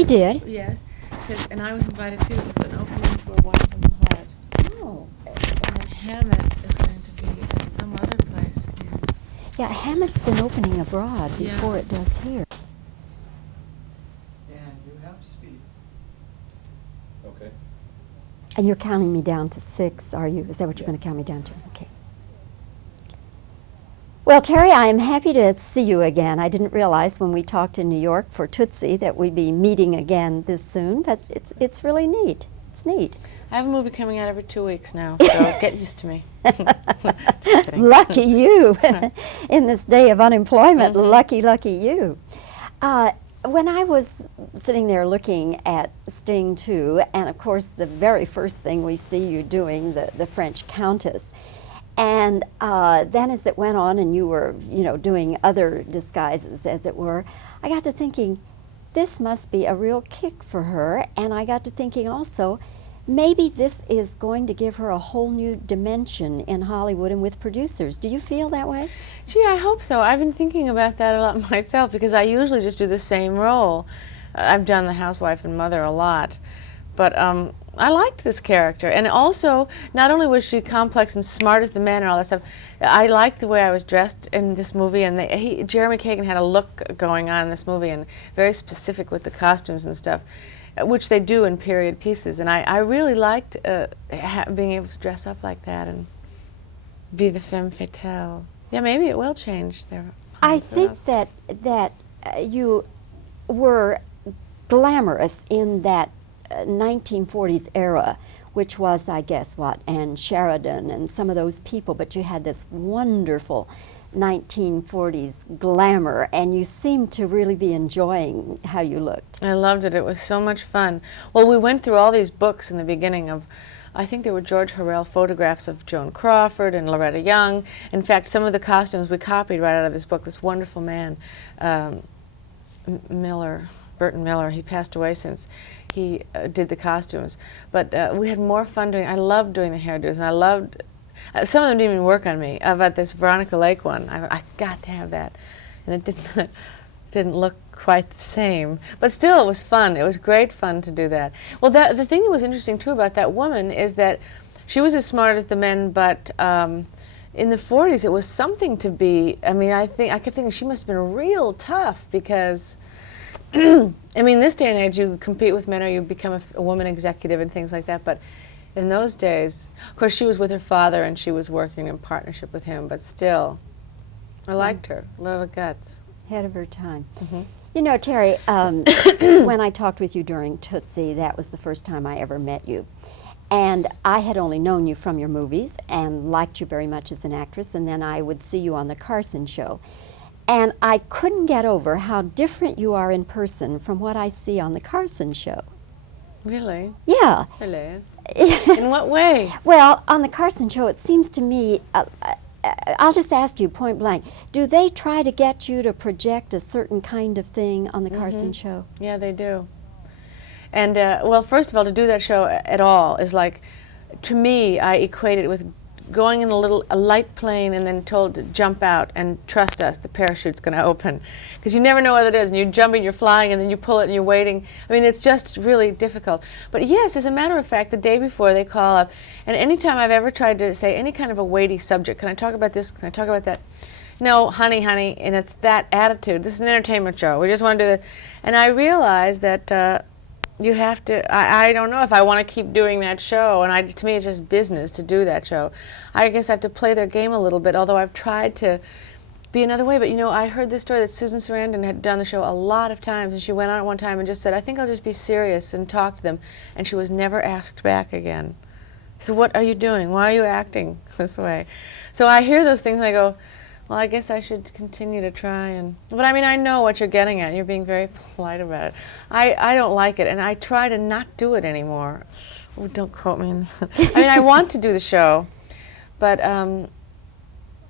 He did? Yes, and I was invited too. It was an opening for a Wife from the Heart. Oh. And then Hammett is going to be at some other place. Yeah, Hammett's been opening abroad Yeah. before it does here. And you have speed. Okay. And you're counting me down to 6, are you? Is that what you're Yeah. going to count me down to? Okay. Well, Teri, I am happy to see you again. I didn't realize when we talked in New York for Tootsie that we'd be meeting again this soon, but it's really neat. It's neat. I have a movie coming out every 2 weeks now, so get used to me. Just kidding. Lucky you. In this day of unemployment, lucky you. When I was sitting there looking at Sting 2, and of course the very first thing we see you doing, the French Countess, and then as it went on and you were, doing other disguises, as it were, I got to thinking, this must be a real kick for her, and I got to thinking also, maybe this is going to give her a whole new dimension in Hollywood and with producers. Do you feel that way? Gee, I hope so. I've been thinking about that a lot myself because I usually just do the same role. I've done the housewife and mother a lot, but I liked this character. And also, not only was she complex and smart as the man and all that stuff, I liked the way I was dressed in this movie. And Jeremy Kagan had a look going on in this movie and very specific with the costumes and stuff, which they do in period pieces. And I really liked being able to dress up like that and be the femme fatale. Yeah, maybe it will change their I think that you were glamorous in that 1940s era, which was, I guess, Anne Sheridan and some of those people, but you had this wonderful 1940s glamour, and you seemed to really be enjoying how you looked. I loved it. It was so much fun. Well, we went through all these books in the beginning of, I think there were George Harrell photographs of Joan Crawford and Loretta Young. In fact, some of the costumes we copied right out of this book. This wonderful man, Burton Miller, he passed away since he did the costumes. But we had more fun doing, I loved doing the hairdos, and I loved, some of them didn't even work on me. About this Veronica Lake one, I got to have that. And it didn't look quite the same. But still, it was fun. It was great fun to do that. Well, the thing that was interesting, too, about that woman is that she was as smart as the men, but in the 40s, it was something to be, I kept thinking she must have been real tough because, this day and age, you compete with men or you become a woman executive and things like that, but in those days, of course, she was with her father and she was working in partnership with him, but still, I liked her, a lot of guts. Ahead of her time. Mm-hmm. You know, Teri, when I talked with you during Tootsie, that was the first time I ever met you. And I had only known you from your movies and liked you very much as an actress, and then I would see you on the Carson show. And I couldn't get over how different you are in person from what I see on the Carson show. Really? Yeah. Really? In what way? Well, on the Carson show, it seems to me, I'll just ask you point blank, do they try to get you to project a certain kind of thing on the Carson show? Yeah, they do. And, well, first of all, to do that show at all is like, to me, I equate it with going in a light plane and then told to jump out and trust us, the parachute's going to open. Because you never know what it is, and you're jumping, you're flying, and then you pull it and you're waiting. It's just really difficult. But yes, as a matter of fact, the day before they call up, and anytime I've ever tried to say any kind of a weighty subject, can I talk about this, can I talk about that? No, honey, and it's that attitude. This is an entertainment show. We just want to do that. And I realized that you have to, I don't know if I want to keep doing that show, and to me it's just business to do that show. I guess I have to play their game a little bit, although I've tried to be another way. But I heard this story that Susan Sarandon had done the show a lot of times, and she went on at one time and just said, I think I'll just be serious and talk to them, and she was never asked back again. So what are you doing? Why are you acting this way? So I hear those things and I go, well, I guess I should continue to try. But I know what you're getting at, and you're being very polite about it. I don't like it, and I try to not do it anymore. Oh, don't quote me. I want to do the show, but I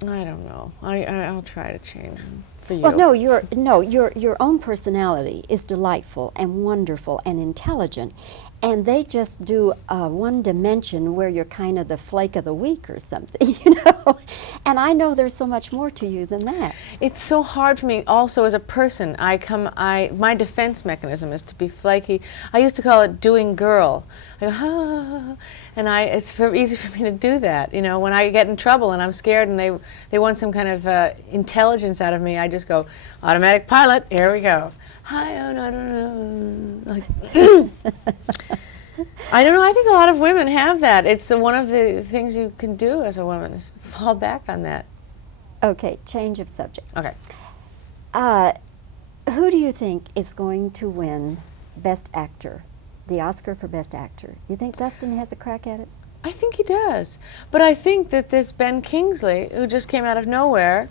don't know. I'll try to change for you. Well, your own personality is delightful and wonderful and intelligent, and they just do one dimension where you're kind of the flake of the week or something, you know. And I know there's so much more to you than that. It's so hard for me also as a person. My defense mechanism is to be flaky. I used to call it doing girl. I go, ah, and it's easy for me to do that. You know, when I get in trouble and I'm scared and they want some kind of intelligence out of me, I just go, automatic pilot, here we go. Hi, oh, no, no, no. Like, I don't know, I think a lot of women have that. It's one of the things you can do as a woman is fall back on that. Okay, change of subject. Okay. Who do you think is going to win Best Actor, the Oscar for Best Actor? You think Dustin has a crack at it? I think he does. But I think that this Ben Kingsley, who just came out of nowhere,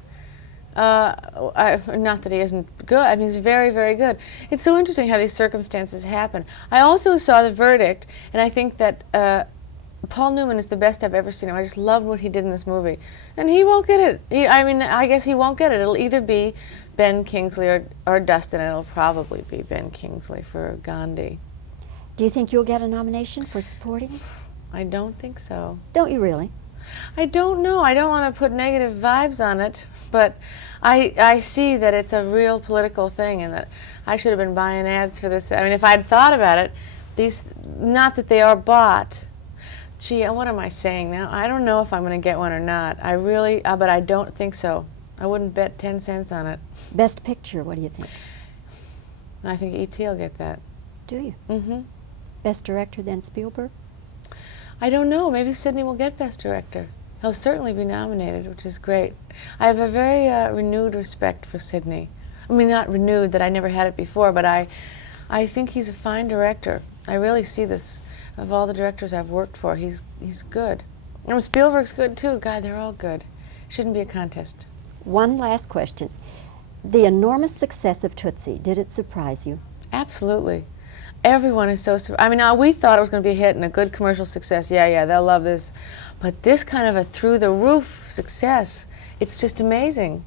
not that he isn't good, I mean, he's very, very good. It's so interesting how these circumstances happen. I also saw the verdict, and I think that Paul Newman is the best I've ever seen him. I just loved what he did in this movie. And he won't get it. I guess he won't get it. It'll either be Ben Kingsley or Dustin, and it'll probably be Ben Kingsley for Gandhi. Do you think you'll get a nomination for supporting? I don't think so. Don't you really? I don't know. I don't want to put negative vibes on it, but I see that it's a real political thing and that I should have been buying ads for this. I mean, if I'd thought about it, not that they are bought. Gee, what am I saying now? I don't know if I'm going to get one or not. I really, but I don't think so. I wouldn't bet 10 cents on it. Best Picture, what do you think? I think E.T. will get that. Do you? Mm-hmm. Best Director, then Spielberg? I don't know. Maybe Sidney will get Best Director. He'll certainly be nominated, which is great. I have a very renewed respect for Sidney. I mean, not renewed, that I never had it before, but I think he's a fine director. I really see this. Of all the directors I've worked for, he's good. And Spielberg's good too. God, they're all good. Shouldn't be a contest. One last question. The enormous success of Tootsie, did it surprise you? Absolutely. Everyone is so surprised. I mean, we thought it was going to be a hit and a good commercial success. Yeah, they'll love this. But this kind of a through-the-roof success, it's just amazing.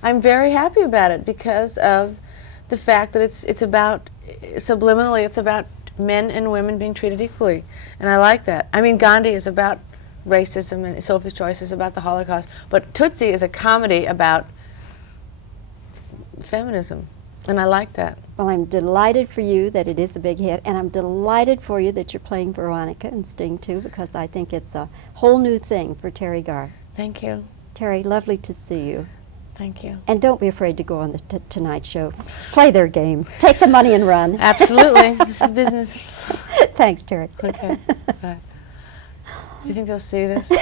I'm very happy about it because of the fact that it's about, subliminally, it's about men and women being treated equally. And I like that. I mean, Gandhi is about racism and Sophie's Choice is about the Holocaust. But Tootsie is a comedy about feminism. And I like that. Well, I'm delighted for you that it is a big hit, and I'm delighted for you that you're playing Veronica in Sting 2 because I think it's a whole new thing for Teri Garr. Thank you. Teri, lovely to see you. Thank you. And don't be afraid to go on the Tonight Show. Play their game. Take the money and run. Absolutely. This is business. Thanks, Teri. Okay. Bye. Do you think they'll see this?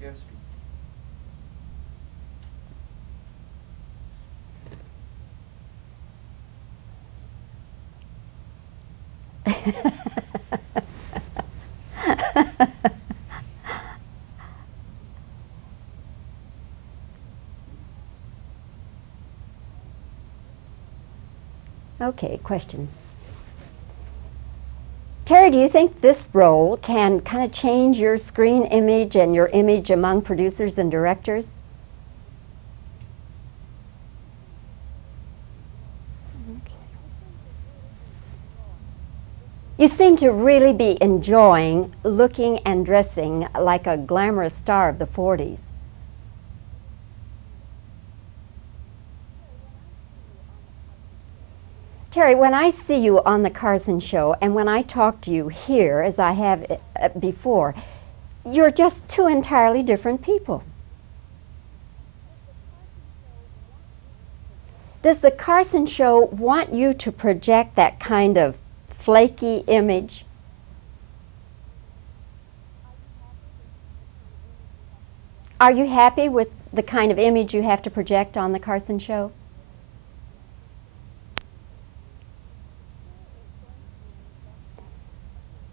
Yes. Okay, questions. Teri, do you think this role can kind of change your screen image and your image among producers and directors? Okay. You seem to really be enjoying looking and dressing like a glamorous star of the 40s. Teri, when I see you on the Carson Show and when I talk to you here, as I have before, you're just two entirely different people. Does the Carson Show want you to project that kind of flaky image? Are you happy with the kind of image you have to project on the Carson Show?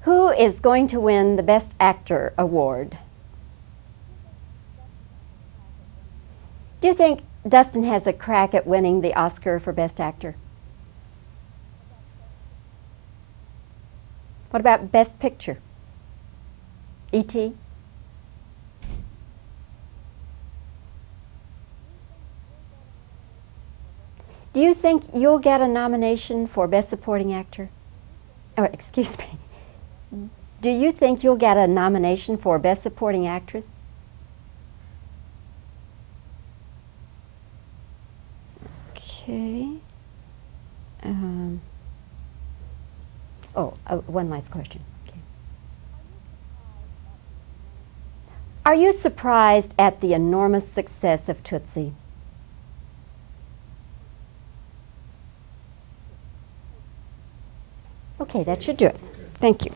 Who is going to win the Best Actor award? Do you think Dustin has a crack at winning the Oscar for Best Actor? What about Best Picture? E.T.? Do you think you'll get a nomination for Best Supporting Actor? Oh, excuse me. Do you think you'll get a nomination for Best Supporting Actress? Okay. One last question. Okay. Are you surprised at the enormous success of Tootsie? Okay, that should do it. Thank you.